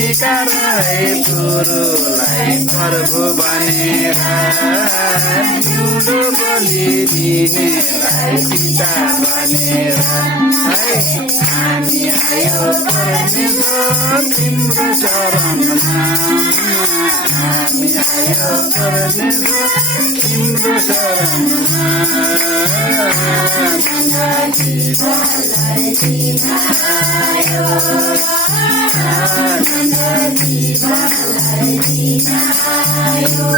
শিকার গুরু লাই করব বনেরা নিউডো বলি দিনে লাই পিতা বনেরা আমি আয়ো পরমেশ্বর তিম্র চরণ আমি আয়ো পরমেশ্বর তিম্র চরণ जीवलाई दिनायो आनन्द जीवलाई दिनायो